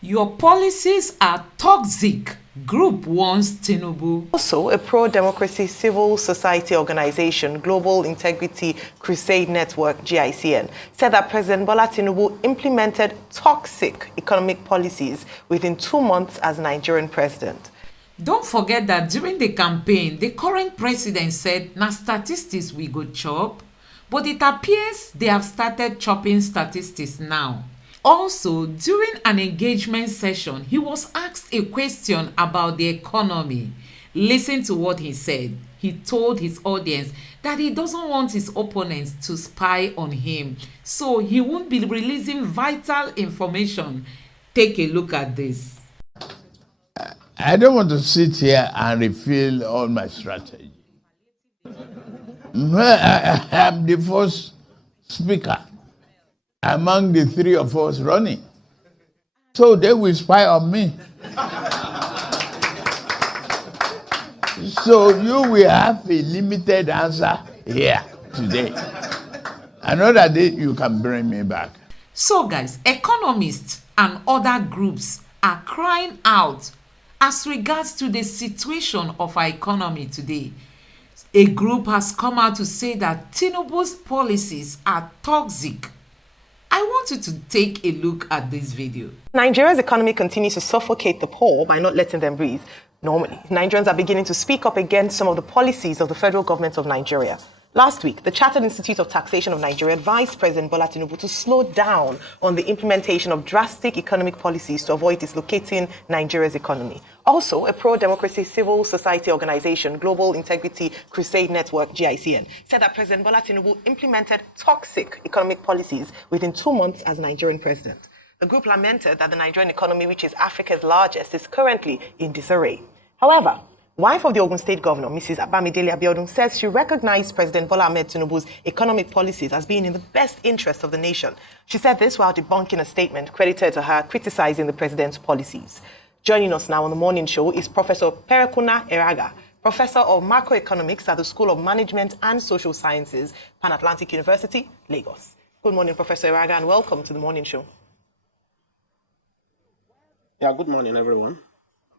Your policies are toxic, group warns Tinubu. Also, a pro-democracy civil society organization, Global Integrity Crusade Network, GICN, said that President Bola Tinubu implemented toxic economic policies within 2 months as Nigerian president. Don't forget that during the campaign, the current president said, "Na statistics we go chop," but it appears they have started chopping statistics now. Also, during an engagement session, he was asked a question about the economy. Listen to what he said. He told his audience that he doesn't want his opponents to spy on him, so he won't be releasing vital information. Take a look at this. I don't want to sit here and reveal all my strategy. I'm the first speaker among the three of us running. So they will spy on me. So you will have a limited answer here today. Another day you can bring me back. So guys, economists and other groups are crying out as regards to the situation of our economy today. A group has come out to say that Tinubu's policies are toxic. I want you to take a look at this video. Nigeria's economy continues to suffocate the poor by not letting them breathe. Normally, Nigerians are beginning to speak up against some of the policies of the federal government of Nigeria. Last week, the Chartered Institute of Taxation of Nigeria advised President Bola Tinubu to slow down on the implementation of drastic economic policies to avoid dislocating Nigeria's economy. Also, a pro-democracy civil society organization, Global Integrity Crusade Network, GICN, said that President Bola Tinubu implemented toxic economic policies within 2 months as Nigerian president. The group lamented that the Nigerian economy, which is Africa's largest, is currently in disarray. However, wife of the Ogun State Governor, Mrs. Abamidele Abiodun, says she recognized President Bola Ahmed Tinubu's economic policies as being in the best interest of the nation. She said this while debunking a statement credited to her criticizing the president's policies. Joining us now on the morning show is Professor Perekuna Eraga, Professor of Macroeconomics at the School of Management and Social Sciences, Pan Atlantic University, Lagos. Good morning, Professor Eraga, and welcome to the morning show. Yeah, good morning, everyone.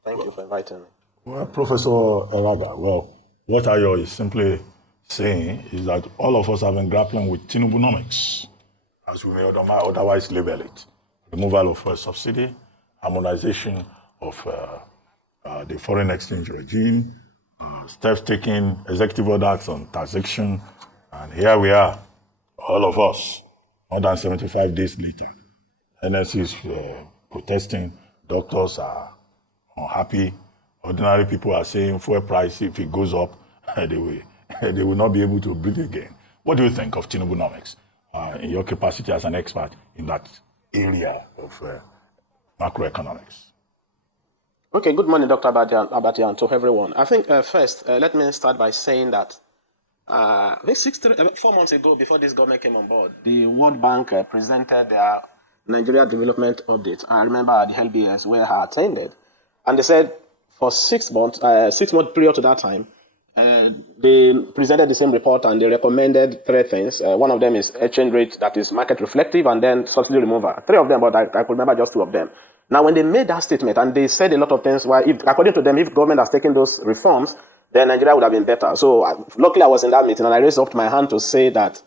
Thank you for inviting me. Well, Professor Eraga, well, what Ayo is simply saying is that all of us have been grappling with Tinubunomics, as we may otherwise label it. Removal of subsidy, harmonization of the foreign exchange regime, steps taken, executive orders on taxation, and here we are, all of us, more than 75 days later. NSC is protesting, doctors are unhappy. Ordinary people are saying fuel price, if it goes up, they will not be able to breathe again. What do you think of Tinubunomics in your capacity as an expert in that area of macroeconomics? Okay, good morning, Dr. Abatian, to everyone. I think first, let me start by saying that 4 months ago, before this government came on board, the World Bank presented their Nigeria Development Update. I remember at the LBS where I attended, and they said for 6 months, 6 month period to that time, they presented the same report and they recommended 3 things. One of them is exchange rate that is market reflective, and then subsidy removal. 3 of them, but I could remember just 2 of them. Now, when they made that statement and they said a lot of things, well, according to them, if government has taken those reforms, then Nigeria would have been better. So luckily I was in that meeting and I raised up my hand to say that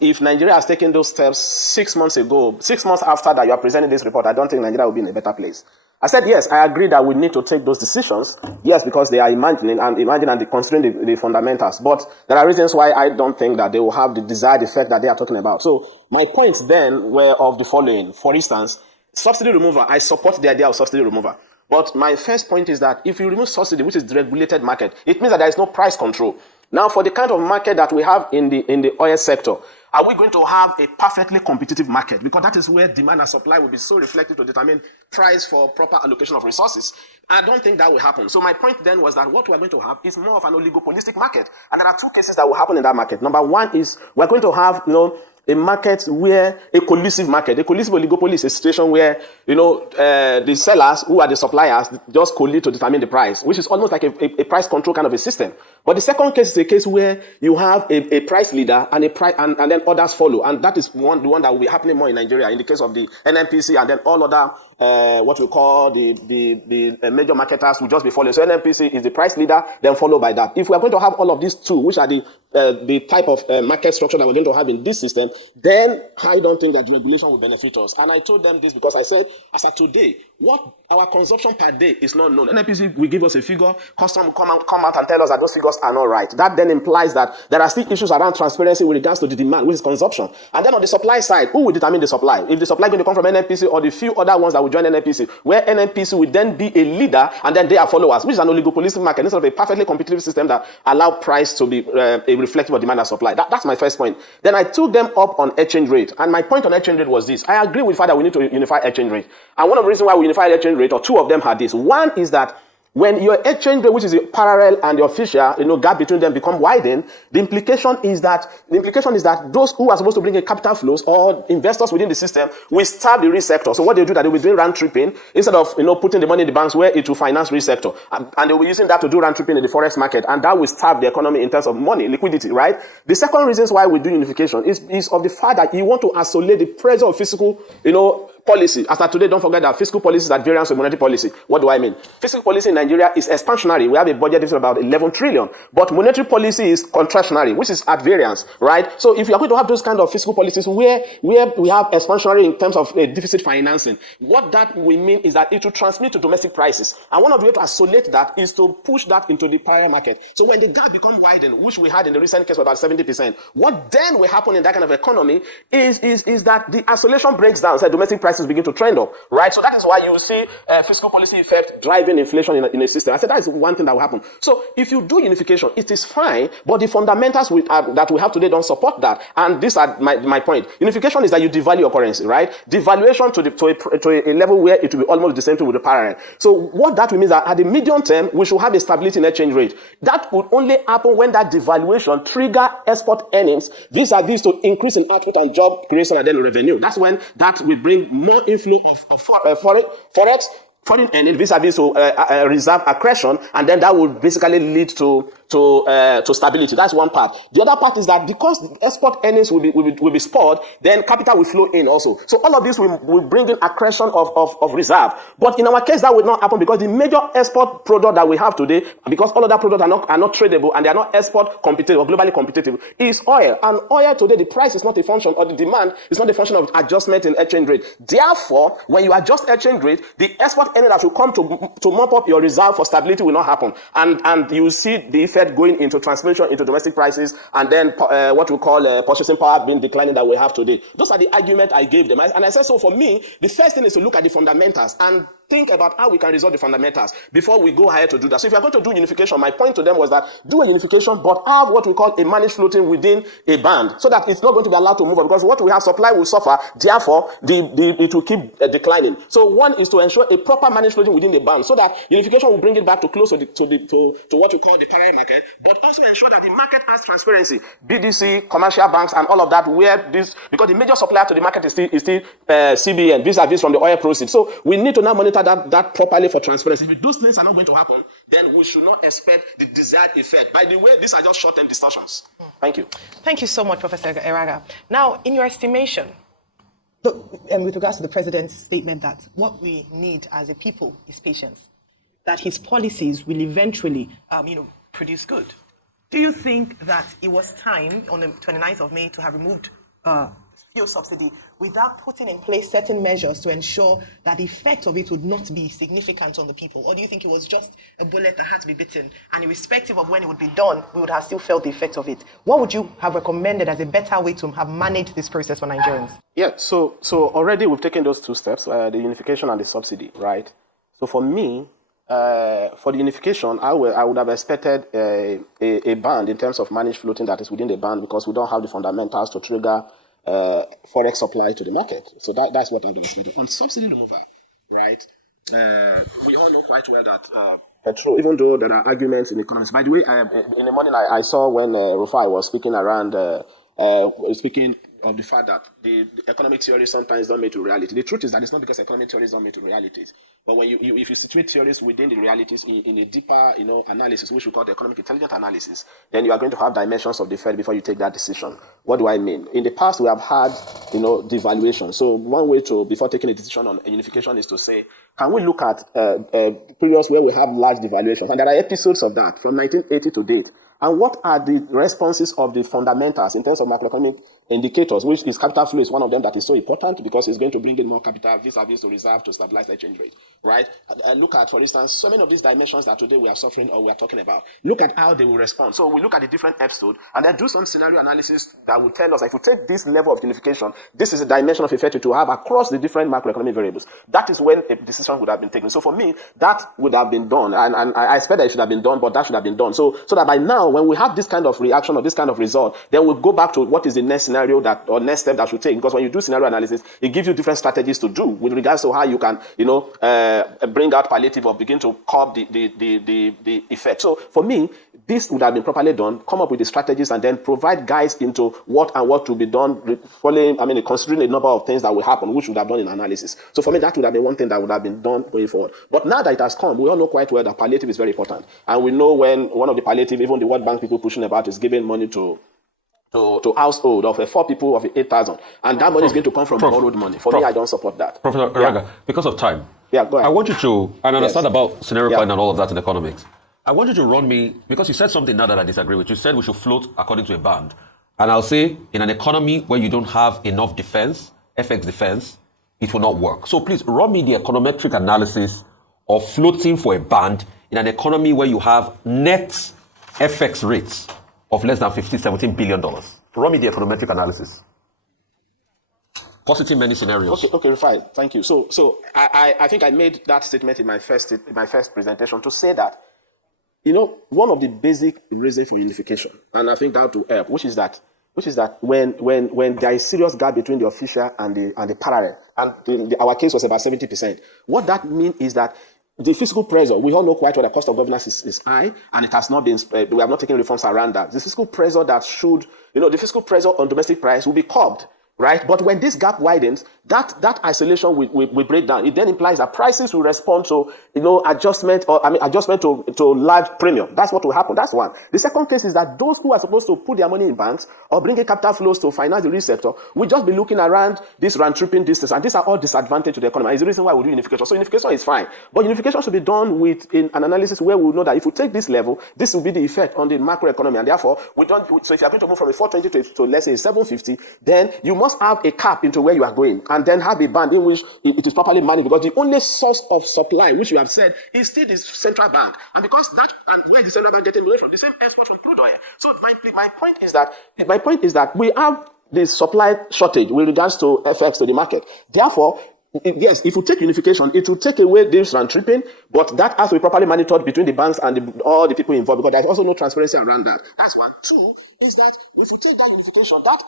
if Nigeria has taken those steps 6 months ago, 6 months after that you are presenting this report, I don't think Nigeria will be in a better place. I said, yes, I agree that we need to take those decisions. Yes, because they are imagining and considering the fundamentals. But there are reasons why I don't think that they will have the desired effect that they are talking about. So my points then were of the following. For instance, subsidy removal. I support the idea of subsidy removal. But my first point is that if you remove subsidy, which is the regulated market, it means that there is no price control. Now, for the kind of market that we have in the oil sector, are we going to have a perfectly competitive market? Because that is where demand and supply will be so reflective to determine price for proper allocation of resources. I don't think that will happen. So my point then was that what we're going to have is more of an oligopolistic market. And there are 2 cases that will happen in that market. Number one is we're going to have, a market where a collusive market, a collusive oligopoly is a situation where, the sellers who are the suppliers just collide to determine the price, which is almost like a price control kind of a system. But the second case is a case where you have a price leader and and then others follow. And that is the one that will be happening more in Nigeria in the case of the NNPC and then all other what we call the major marketers will just be following. So NNPC is the price leader, then followed by that. If we are going to have all of these two, which are the type of market structure that we're going to have in this system, then I don't think that regulation will benefit us. And I told them this because I said, as of today, what our consumption per day is not known. NNPC will give us a figure, custom will come out and tell us that those figures are not right. That then implies that there are still issues around transparency with regards to the demand, which is consumption. And then on the supply side, who will determine the supply? If the supply is going to come from NNPC or the few other ones that will join NNPC, where NNPC will then be a leader and then they are followers, which is an oligopolistic market instead of a perfectly competitive system that allow price to be a reflective of demand and supply. That's my first point. Then I took them up on exchange rate. And my point on exchange rate was this. I agree with the fact that we need to unify exchange rate. And one of the reasons why we unify exchange rate, or two of them had this. One is that when your exchange rate, which is the parallel and the official, gap between them become widened, the implication is that those who are supposed to bring in capital flows or investors within the system will starve the real sector. So what they do, that they will be doing round tripping instead of putting the money in the banks where it will finance real sector, and they will be using that to do round tripping in the forex market, and that will starve the economy in terms of money, liquidity, right? The second reasons why we do unification is of the fact that you want to isolate the pressure of fiscal, policy. As of today, don't forget that fiscal policy is at variance with monetary policy. What do I mean? Fiscal policy in Nigeria is expansionary. We have a budget of about 11 trillion. But monetary policy is contractionary, which is at variance, right? So if you are going to have those kind of fiscal policies where we have expansionary in terms of deficit financing, what that will mean is that it will transmit to domestic prices. And one of the ways to isolate that is to push that into the parallel market. So when the gap becomes widened, which we had in the recent case of about 70%, what then will happen in that kind of economy is that the isolation breaks down, so domestic prices begin to trend up, right? So that is why you will see fiscal policy effect driving inflation in a system. I said that is one thing that will happen. So if you do unification, it is fine, but the fundamentals that we have today don't support that. And these are my point. Unification is that you devalue your currency, right? Devaluation to a level where it will be almost the same thing with the parallel. So what that will mean is that at the medium term, we should have a stability in exchange rate. That would only happen when that devaluation trigger export earnings vis-a-vis to increase in output and job creation and then revenue. That's when that will bring more inflow of forex, foreign earning vis-a-vis to reserve accretion, and then that will basically lead to stability. That's one part. The other part is that because the export earnings will be spoiled, then capital will flow in also. So all of this will bring in accretion of reserve. But in our case, that will not happen because the major export product that we have today, because all of that products are not tradable and they are not export competitive or globally competitive, is oil. And oil today, the price is not a function, or the demand is not a function of adjustment in exchange rate. Therefore, when you adjust exchange rate, the export earning that will come to mop up your reserve for stability will not happen. And you will see the effect going into transmission into domestic prices, and then what we call purchasing power being declining that we have today. Those are the arguments I gave them. And I said, so for me, the first thing is to look at the fundamentals and think about how we can resolve the fundamentals before we go ahead to do that. So if you're going to do unification, my point to them was that do a unification, but have what we call a managed floating within a band, so that it's not going to be allowed to move up, because what we have, supply will suffer, therefore it will keep declining. So one is to ensure a proper managed floating within a band, so that unification will bring it back to close to what we call the parallel market, but also ensure that the market has transparency, BDC, commercial banks, and all of that, where this, because the major supplier to the market is still CBN, vis-a-vis from the oil proceeds. So we need to now monitor that properly for transparency. If those things are not going to happen, then we should not expect the desired effect. By the way, these are just short-term distortions. Thank you. Thank you so much, Professor Eraga. Now, in your estimation, with regards to the president's statement that what we need as a people is patience, that his policies will eventually, produce good. Do you think that it was time on the 29th of May to have removed fuel subsidy without putting in place certain measures to ensure that the effect of it would not be significant on the people? Or do you think it was just a bullet that had to be bitten, and irrespective of when it would be done, we would have still felt the effect of it? What would you have recommended as a better way to have managed this process for Nigerians? Yeah, so already we've taken those two steps, the unification and the subsidy, right? So for me, for the unification, I would have expected a band in terms of managed floating that is within the band, because we don't have the fundamentals to trigger forex supply to the market. So that's what I'm going to do. On subsidy removal, right? We all know quite well that petrol, even though there are arguments in economics. By the way, in the morning I saw when Rufai was speaking around, of the fact that the economic theory sometimes don't meet to reality. The truth is that it's not because economic theories don't meet to realities, but when if you situate theories within the realities in a deeper, analysis, which we call the economic intelligence analysis, then you are going to have dimensions of the Fed before you take that decision. What do I mean? In the past, we have had, devaluation. So one way to, before taking a decision on unification, is to say, can we look at periods where we have large devaluations? And there are episodes of that from 1980 to date. And what are the responses of the fundamentals in terms of macroeconomic indicators, which is capital flow is one of them that is so important because it's going to bring in more capital vis-a-vis to reserve to stabilize the exchange rate, right? Look at, for instance, so many of these dimensions that today we are suffering or we are talking about. Look at how they will respond. So we look at the different episodes and then do some scenario analysis that will tell us, if we take this level of unification, this is a dimension of effect to have across the different macroeconomic variables. That is when a decision would have been taken. So for me, that would have been done, and I expect that it should have been done, but that should have been done. So that by now, when we have this kind of reaction or this kind of result, then we'll go back to what is the next scenario or next step that should take. Because when you do scenario analysis, it gives you different strategies to do with regards to how you can, bring out palliative or begin to curb the effect. So for me, this would have been properly done, come up with the strategies and then provide guides into what to be done, considering a number of things that will happen, which would have done in analysis. So for me, that would have been one thing that would have been done going forward. But now that it has come, we all know quite well that palliative is very important. And we know when one of the palliative, even the World Bank people pushing about, is giving money to household of 4 people of 8,000. And that money is going to come from borrowed money. For me, I don't support that. Professor Eraga, because of time, go ahead. I want you to, and I understand about scenario planning and all of that in economics. I want you to run me, because you said something now that I disagree with. You said we should float according to a band. And I'll say, in an economy where you don't have enough defense, FX defense, it will not work. So please run me the econometric analysis of floating for a band in an economy where you have net FX rates of less than $17 billion. Run me the econometric analysis. Positive many scenarios. Okay, fine. Thank you. So I think I made that statement in my first presentation to say that, one of the basic reasons for unification, and I think that will help, which is that when there is serious gap between the official and the parallel, and our case was about 70%. What that means is that the fiscal pressure, we all know quite well the cost of governance is high, and it has not been, we have not taken reforms around that. The fiscal pressure the fiscal pressure on domestic price will be curbed, right? But when this gap widens, that isolation will break down. It then implies that prices will respond to, adjustment to large premium. That's what will happen. That's one. The second case is that those who are supposed to put their money in banks or bring in capital flows to finance the real sector will just be looking around this round-tripping distance, and these are all disadvantage to the economy. It's the reason why we do unification. So unification is fine, but unification should be done with an analysis where we know that if we take this level, this will be the effect on the macroeconomy, and therefore we don't. So if you are going to move from a 420 to let's say 750, then you must have a cap into where you are going, and then have a band in which it is properly managed, because the only source of supply, which you have said, is still the central bank, and because that, and where is the central bank getting away from? The same export from crude oil. So my point is that we have this supply shortage with regards to FX to the market. Therefore, yes, if you take unification, it will take away this round tripping, but that has to be properly monitored between the banks and all the people involved, because there's also no transparency around that. That's one. Two is that if you take that unification, that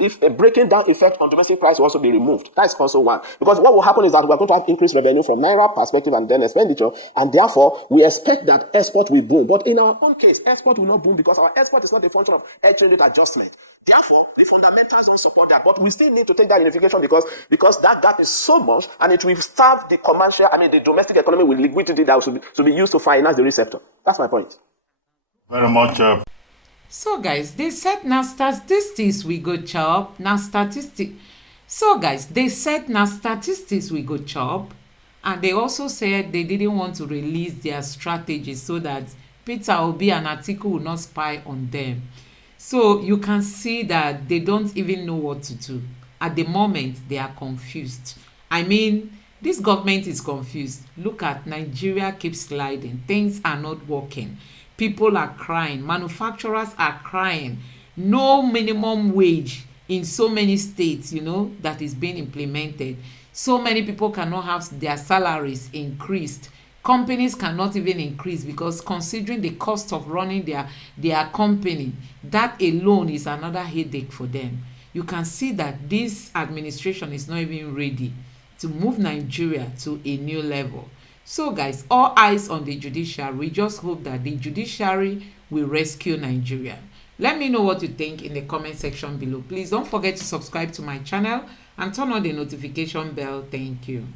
if a breaking down effect on domestic price will also be removed. That's also one. Because what will happen is that we're going to have increased revenue from Naira perspective and then expenditure, and therefore we expect that export will boom. But in our own case, export will not boom because our export is not a function of exchange rate adjustment. Therefore, the fundamentals don't support that. But we still need to take that unification because that gap is so much, and it will starve the the domestic economy with liquidity that should be used to finance the real sector. That's my point. Very much. So guys, they said na statistics we go chop, na statistics. So guys, they said na statistics we go chop, and they also said they didn't want to release their strategy so that Peter Obi and Atiku will not spy on them. So you can see that they don't even know what to do. At the moment, they are confused. I mean, this government is confused. Look at Nigeria keeps sliding. Things are not working. People are crying. Manufacturers are crying. No minimum wage in so many states, that is being implemented. So many people cannot have their salaries increased. Companies cannot even increase because considering the cost of running their company, that alone is another headache for them. You can see that this administration is not even ready to move Nigeria to a new level. So guys, all eyes on the judiciary. We just hope that the judiciary will rescue Nigeria. Let me know what you think in the comment section below. Please don't forget to subscribe to my channel and turn on the notification bell. Thank you.